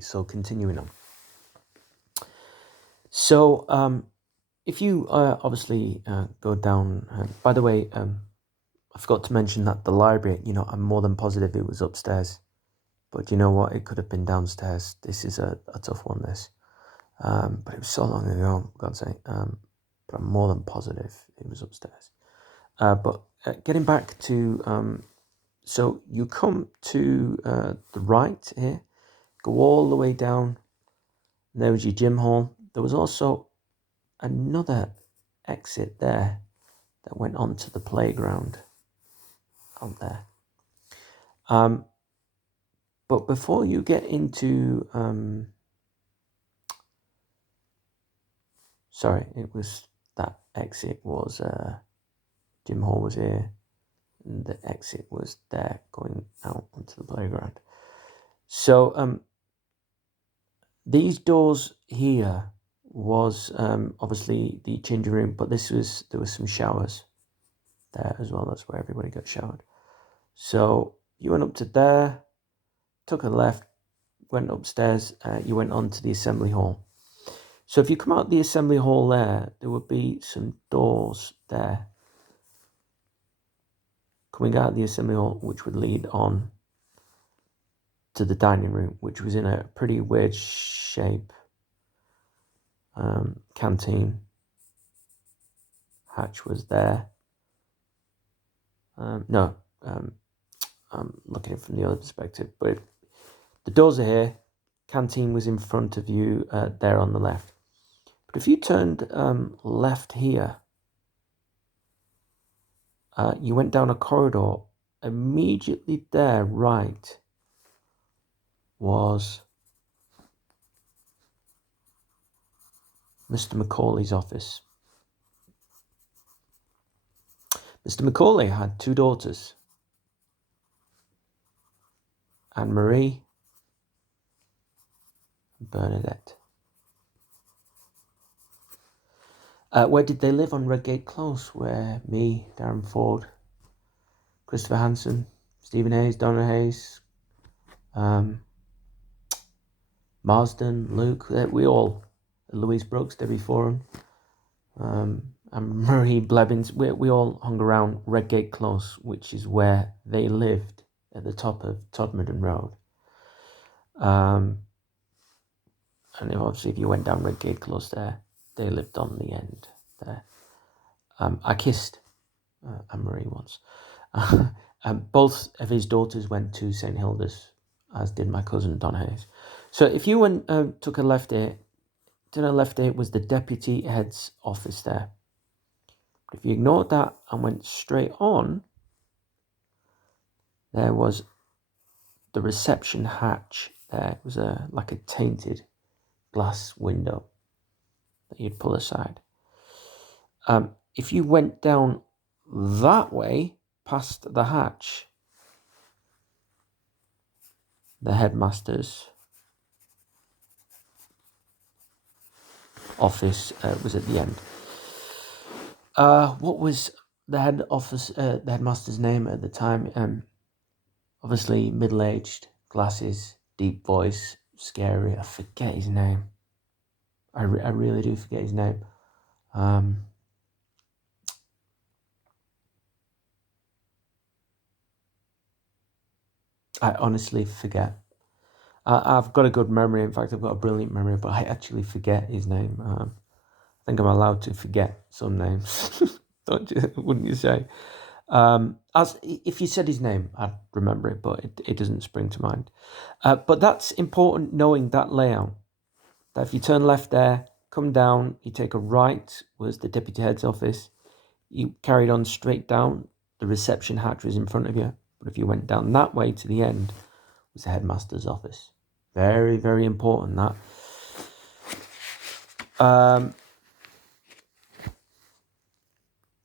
So continuing on. So if you obviously go down, by the way, I forgot to mention that the library, I'm more than positive it was upstairs. But you know what? It could have been downstairs. This is a tough one, this. But it was so long ago, God's sake. But I'm more than positive it was upstairs. But getting back to, so you come to the right here, go all the way down. And there was your gym hall. There was also another exit there that went onto the playground out there. But before you get into, sorry, it was that exit was, gym hall was here, and the exit was there going out onto the playground. So these doors here was obviously the changing room, but there was some showers there as well. That's where everybody got showered. So you went up to there, took a left, went upstairs, you went on to the assembly hall. So if you come out the assembly hall there would be some doors there coming out of the assembly hall, which would lead on to the dining room, which was in a pretty weird shape. Canteen hatch was there. No, I'm looking at it from the other perspective, but the doors are here. Canteen was in front of you there on the left. But if you turned left here, you went down a corridor. Immediately there, right, was Mr. Macaulay's office. Mr. Macaulay had two daughters, Anne-Marie and Bernadette. Where did they live? On Redgate Close, where me, Darren Ford, Christopher Hansen, Stephen Hayes, Donna Hayes, Marsden, Luke, we all, Louise Brooks, Debbie Foran, and Marie Blevins, we all hung around Redgate Close, which is where they lived at the top of Todmorden Road. And obviously if you went down Redgate Close there, they lived on the end there. I kissed Anne-Marie once. Both of his daughters went to St. Hilda's, as did my cousin Don Hayes. So if you went, took a left here, to the left here was the deputy head's office there. But if you ignored that and went straight on, there was the reception hatch there. It was like a tainted glass window that you'd pull aside. If you went down that way, past the hatch, the headmaster's office was at the end. What was the headmaster's name at the time? Obviously middle-aged, glasses, deep voice, scary. I forget his name. I really do forget his name. I honestly forget. I've got a good memory. In fact, I've got a brilliant memory, but I actually forget his name. I think I'm allowed to forget some names, don't you? Wouldn't you say? As if you said his name, I'd remember it, but it doesn't spring to mind. But that's important, knowing that layout. That if you turn left there, come down, you take a right, was the deputy head's office. You carried on straight down, the reception hatch was in front of you. But if you went down that way to the end, was the headmaster's office. Very, very important, that.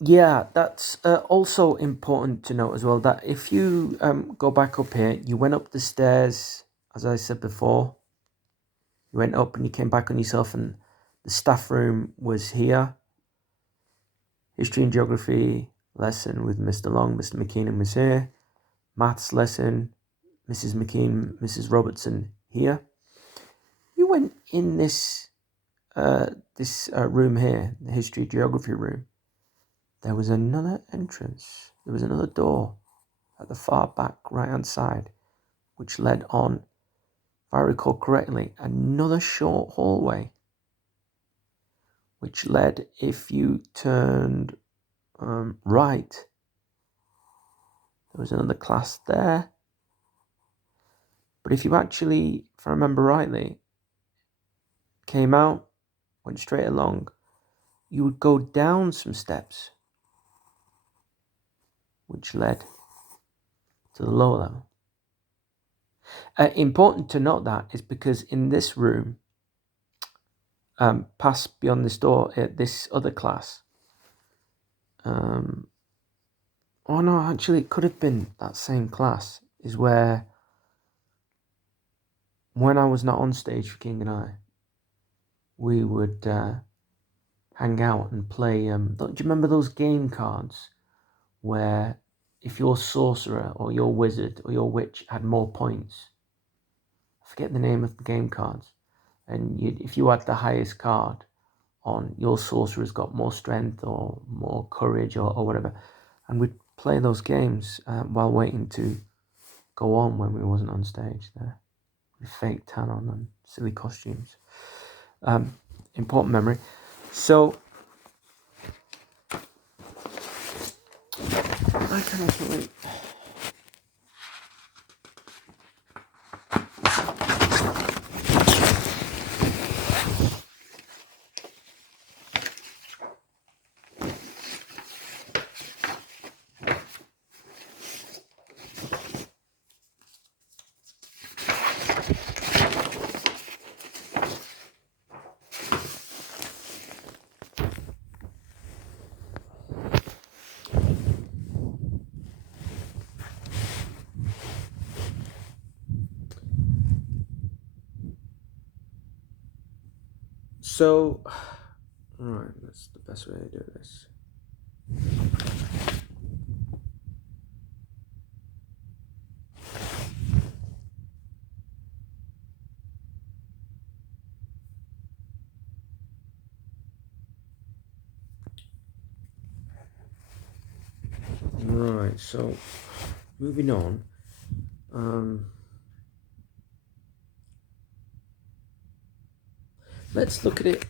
Yeah, that's also important to note as well, that if you go back up here, you went up the stairs, as I said before. You went up and you came back on yourself, and the staff room was here. History and geography lesson with Mr. Long, Mr. McKeenan was here. Maths lesson, Mrs. McKean, Mrs. Robertson here. you went in this room here, the history geography room, there was another entrance. There was another door at the far back right hand side, which led on, if I recall correctly, another short hallway, which led, if you turned right, there was another class there. But if you actually, if I remember rightly, came out, went straight along, you would go down some steps, which led to the lower level. Important to note that is because in this room, past beyond this door, this other class, oh no, actually it could have been that same class, is where, when I was not on stage for King and I, we would hang out and play, do you remember those game cards where if your sorcerer or your wizard or your witch had more points, I forget the name of the game cards, and if you had the highest card on, your sorcerer's got more strength or more courage or whatever, and we'd play those games while waiting to go on when we wasn't on stage there, with fake tan on and silly costumes. Important memory. So I can actually. So, alright, that's the best way to do this. Right, so moving on. Let's look at it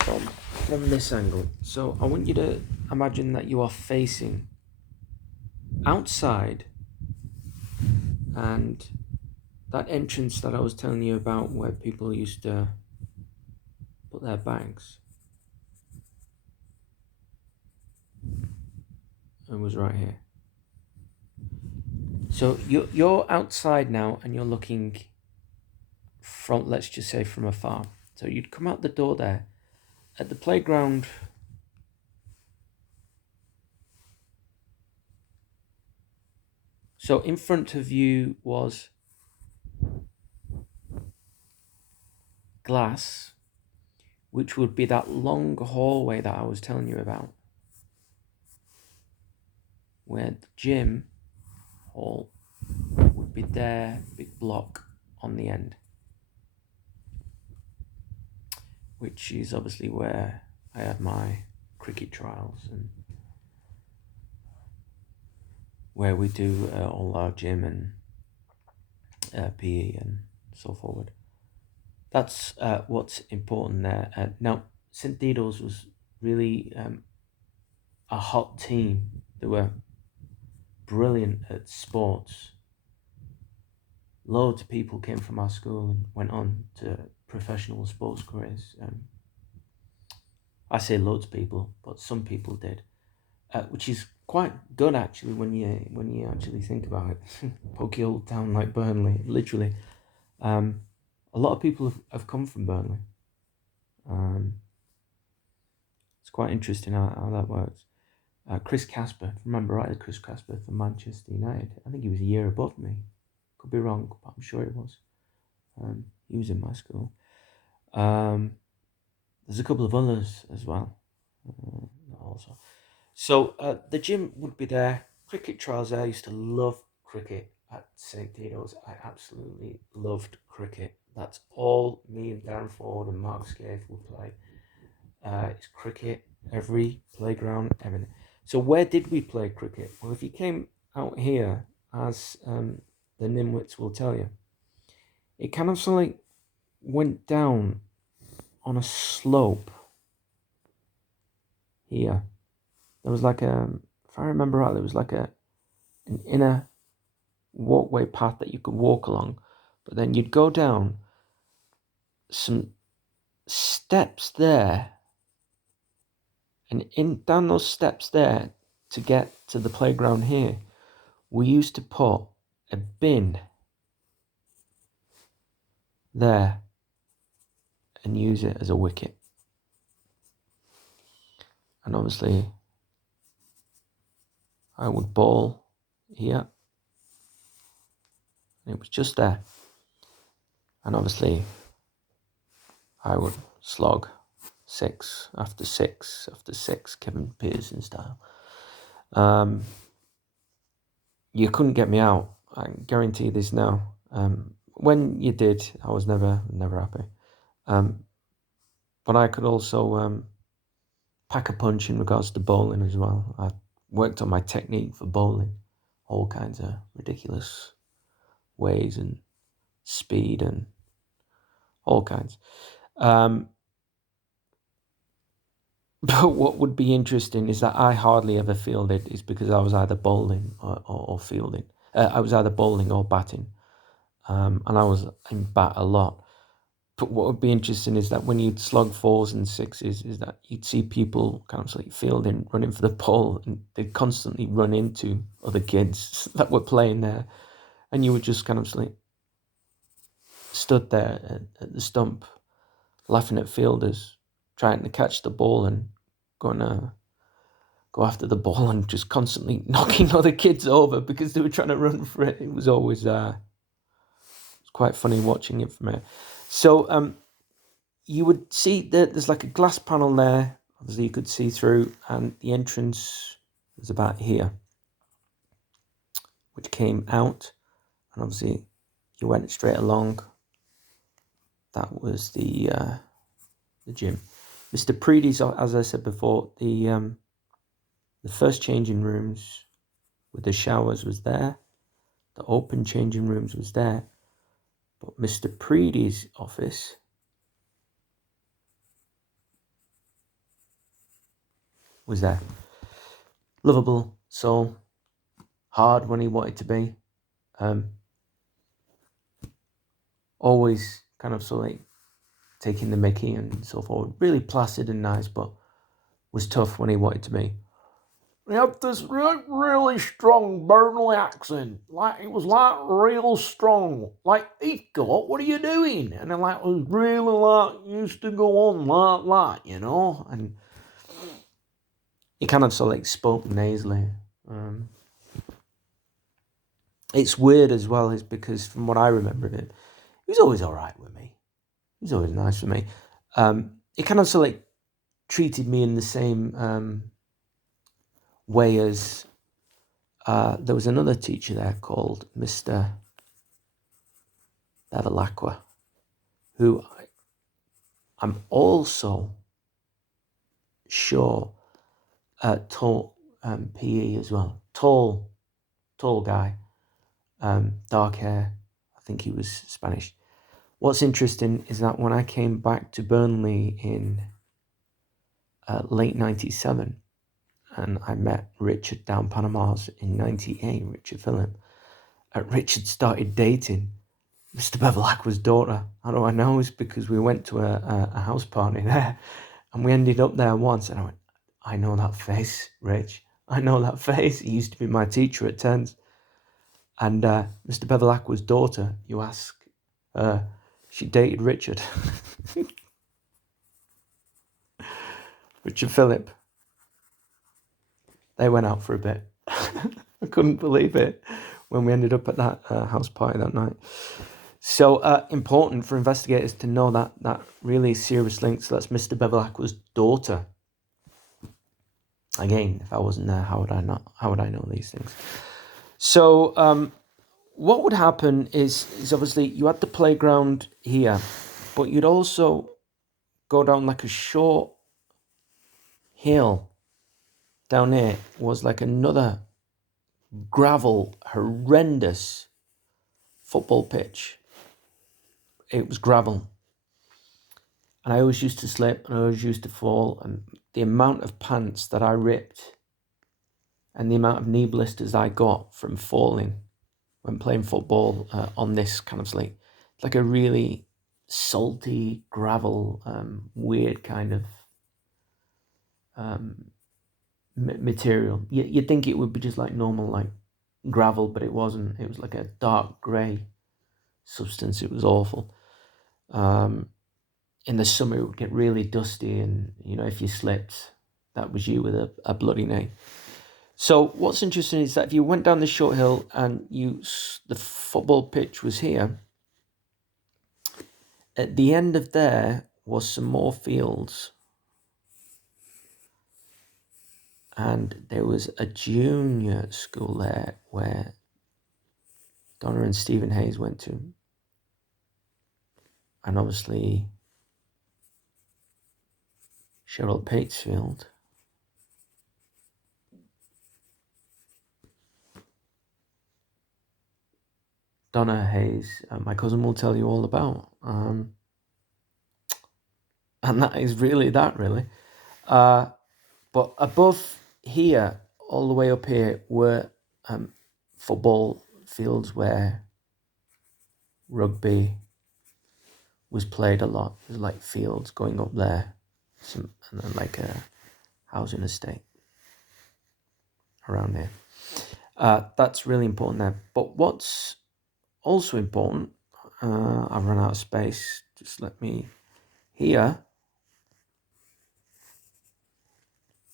from this angle. So I want you to imagine that you are facing outside, and that entrance that I was telling you about where people used to put their bags, it was right here. So you're outside now and you're looking from, let's just say, from afar. So you'd come out the door there. At the playground, so in front of you was glass, which would be that long hallway that I was telling you about, where the gym hall would be there, big block on the end, which is obviously where I had my cricket trials and where we do all our gym and PE and so forward. That's what's important there. Now, St. Dido's was really a hot team. They were brilliant at sports. Loads of people came from our school and went on to professional sports careers. I say loads of people, but some people did, which is quite good actually when you actually think about it. Pokey old town like Burnley, literally. A lot of people have come from Burnley. It's quite interesting how that works. Chris Casper, remember right, Chris Casper from Manchester United. I think he was a year above me. Could be wrong, but I'm sure he was. He was in my school. There's a couple of others as well. Also, so the gym would be there. Cricket trials there. I used to love cricket at St. Tito's. I absolutely loved cricket. That's all me and Darren Ford and Mark Scaife will play. It's cricket, every playground, everything. So where did we play cricket? Well, if you came out here, as the Nimwits will tell you, it kind of sort of like went down on a slope here. There was like if I remember right, there was like an inner walkway path that you could walk along, but then you'd go down some steps there, and down those steps there to get to the playground here, we used to put a bin there and use it as a wicket. And obviously I would bowl here, and it was just there. And obviously I would slog 6 after 6 after 6, Kevin Pearson style. You couldn't get me out. I guarantee this now. When you did, I was never happy. But I could also pack a punch in regards to bowling as well. I worked on my technique for bowling, all kinds of ridiculous ways and speed and all kinds. But what would be interesting is that I hardly ever fielded, is because I was either bowling or fielding. I was either bowling or batting, and I was in bat a lot. But what would be interesting is that when you'd slog 4s and 6s, is that you'd see people kind of like fielding, running for the ball, and they'd constantly run into other kids that were playing there, and you would just kind of like stood there at the stump, laughing at fielders, trying to catch the ball and going to go after the ball and just constantly knocking other kids over because they were trying to run for it. It was always it's quite funny watching it from here. So you would see that there's like a glass panel there, obviously you could see through, and the entrance was about here, which came out, and obviously you went straight along. That was the gym. Mr. Preedy's, as I said before, the first changing rooms with the showers was there. The open changing rooms was there. But Mr. Preedy's office was there. Lovable soul. Hard when he wanted to be. Always kind of sort of like taking the mickey and so forth. Really placid and nice, but was tough when he wanted to be. He had this really strong Burnley accent. Like, it was like real strong. Like, Heathcote, what are you doing? And then like, was really like, used to go on like that, you know? And he kind of sort of like spoke nasally. It's weird as well, is because from what I remember of him, he was always all right with me. He was always nice with me. He kind of sort of like treated me in the same way as there was another teacher there called Mr. Bevilacqua, who I'm also sure taught PE as well. Tall guy, dark hair. I think he was Spanish. What's interesting is that when I came back to Burnley in late 97, and I met Richard down Panama's in 98, Richard Phillip, Richard started dating Mr. Bevilacqua's daughter. How do I know? It's because we went to a house party there, and we ended up there once, and I went, I know that face, Rich. I know that face. He used to be my teacher at TENS. And Mr. Bevilacqua's daughter, you ask, she dated Richard. Richard Phillip. They went out for a bit. I couldn't believe it when we ended up at that house party that night. So important for investigators to know that really serious link. So that's Mr. Bevilacqua's daughter. Again, if I wasn't there, how would I know these things? So what would happen is obviously you had the playground here, but you'd also go down like a short hill. Down here was like another gravel, horrendous football pitch. It was gravel. And I always used to slip and I always used to fall. And the amount of pants that I ripped and the amount of knee blisters I got from falling when playing football on this kind of like a really salty gravel, weird kind of material. You'd think it would be just like normal, like gravel, but it wasn't. It was like a dark grey substance. It was awful. In the summer, it would get really dusty, and if you slipped, that was you with a bloody knee. So what's interesting is that if you went down the short hill and the football pitch was here, at the end of there was some more fields. And there was a junior school there where Donna and Stephen Hayes went to. And obviously Cheryl Patesfield. Donna Hayes, my cousin will tell you all about. And that is really that, really. But above here, all the way up here, were football fields where rugby was played a lot. There's like fields going up there, and then like a housing estate around here. That's really important there. But what's also important, I've run out of space. Just let me. Here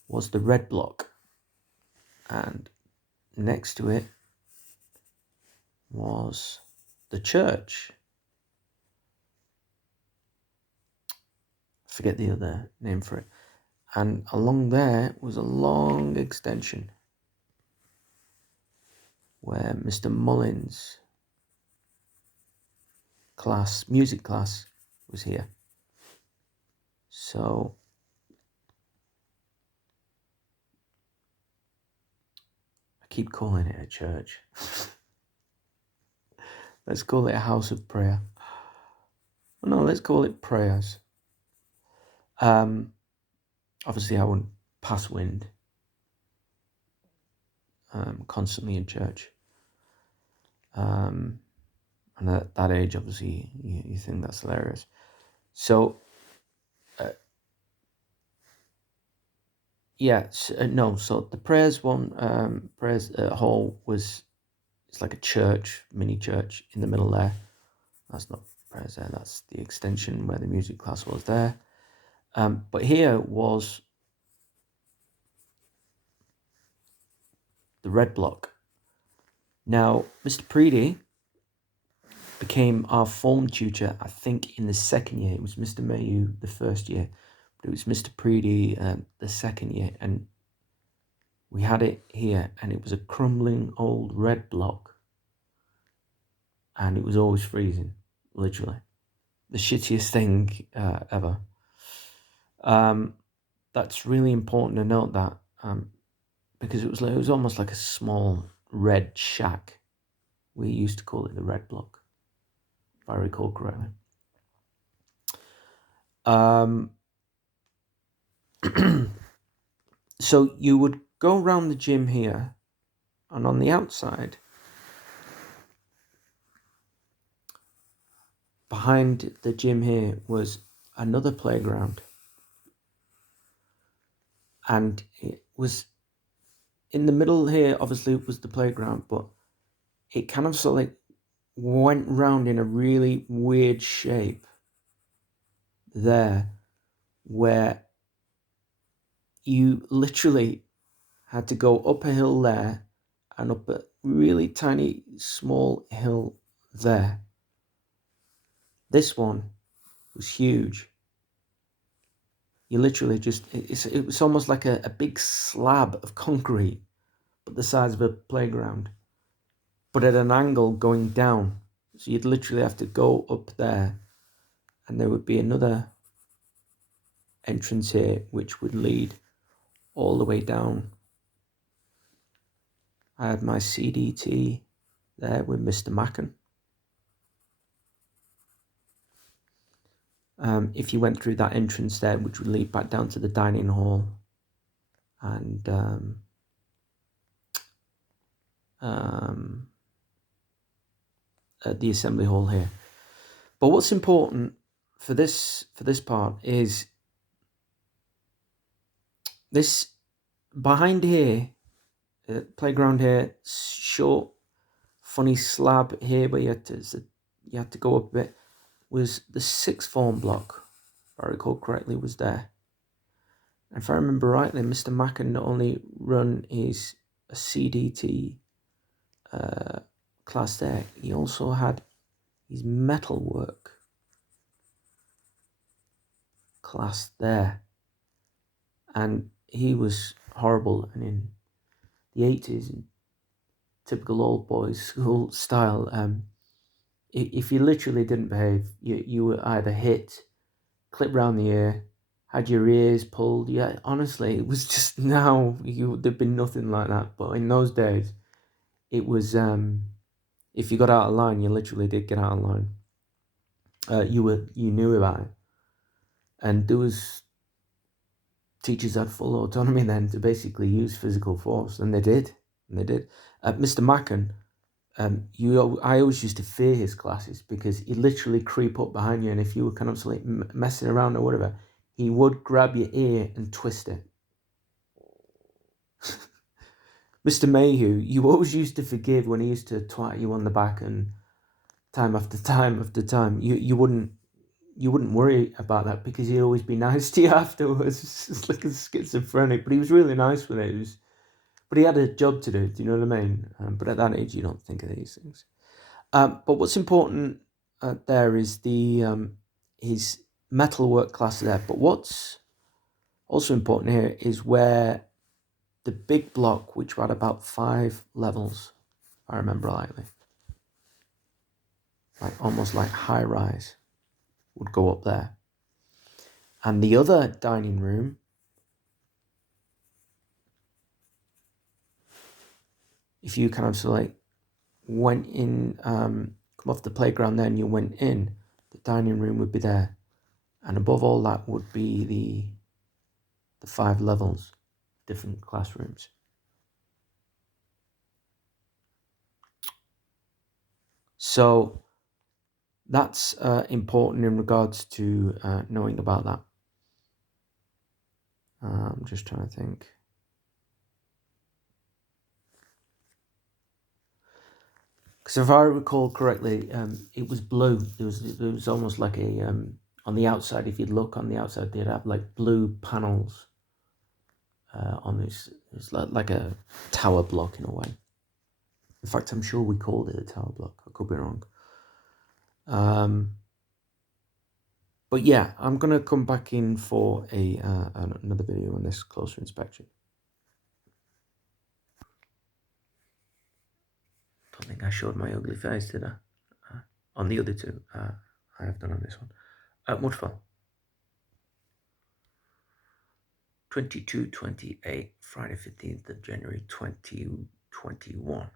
was the red block, and next to it was the church. Forget the other name for it. And along there was a long extension where Mr. Mullins' music class was here. So I keep calling it a church. Let's call it a house of prayer. Well, no, let's call it prayers. Obviously I wouldn't pass wind constantly in church. And at that age, obviously, you think that's hilarious. So, so the prayers hall it's like a church, mini church in the middle there. That's not prayers there, that's the extension where the music class was there. But here was the red block. Now, Mr. Preedy became our form tutor, I think, in the second year. It was Mr. Mayhew the first year, but it was Mr. Preedy the second year. And we had it here, and it was a crumbling old red block. And it was always freezing, literally. The shittiest thing ever. That's really important to note that, because it was almost like a small red shack. We used to call it the red block, if I recall correctly. So you would go around the gym here, and on the outside, behind the gym here, was another playground. And it was in the middle here, obviously, it was the playground, but it kind of sort of like went round in a really weird shape there, where you literally had to go up a hill there and up a really tiny small hill there. This one was huge. You literally it was almost like a big slab of concrete, but the size of a playground. but at an angle going down. So you'd literally have to go up there, and there would be another entrance here which would lead all the way down. I had my CDT there with Mr. Macken. If you went through that entrance there, which would lead back down to the dining hall and at the assembly hall here. But what's important for this part is this behind here, playground here, short, funny slab here where you had to go up a bit, was the sixth form block, if I recall correctly, was there. And if I remember rightly, Mr. Macken not only run his CDT class there, he also had his metalwork class there. And he was horrible, and in the 80s, in typical old boys school style, if you literally didn't behave, you were either hit, clipped round the ear, had your ears pulled. Yeah, honestly, it was just now, there'd been nothing like that. But in those days, it was, if you got out of line, you literally did get out of line. You knew about it. And there was teachers had full autonomy then to basically use physical force, and they did. Mr. Macken, I always used to fear his classes because he'd literally creep up behind you, and if you were kind of like messing around or whatever, he would grab your ear and twist it. Mr. Mayhew, you always used to forgive when he used to twat you on the back, and time after time after time, you wouldn't worry about that because he'd always be nice to you afterwards. It's like a schizophrenic, but he was really nice with it. But he had a job to do. Do you know what I mean? But at that age, you don't think of these things. But what's important there is the his metalwork class there. But what's also important here is where the big block, which had about 5 levels, if I remember rightly, like almost like high rise, would go up there. And the other dining room, if you kind of so like went in, come off the playground there and you went in, the dining room would be there. And above all that would be the 5 levels, different classrooms. So that's important in regards to knowing about that. I'm just trying to think. Because if I recall correctly, it was blue. It was almost like a on the outside. If you look on the outside, they'd have like blue panels on this. It's like a tower block in a way. In fact, I'm sure we called it a tower block. I could be wrong. But yeah, I'm gonna come back in for another video on this closer inspection. Don't think I showed my ugly face, did I? On the other two, I have done on this one. Much fun. 22/28, Friday 15th of January 2021.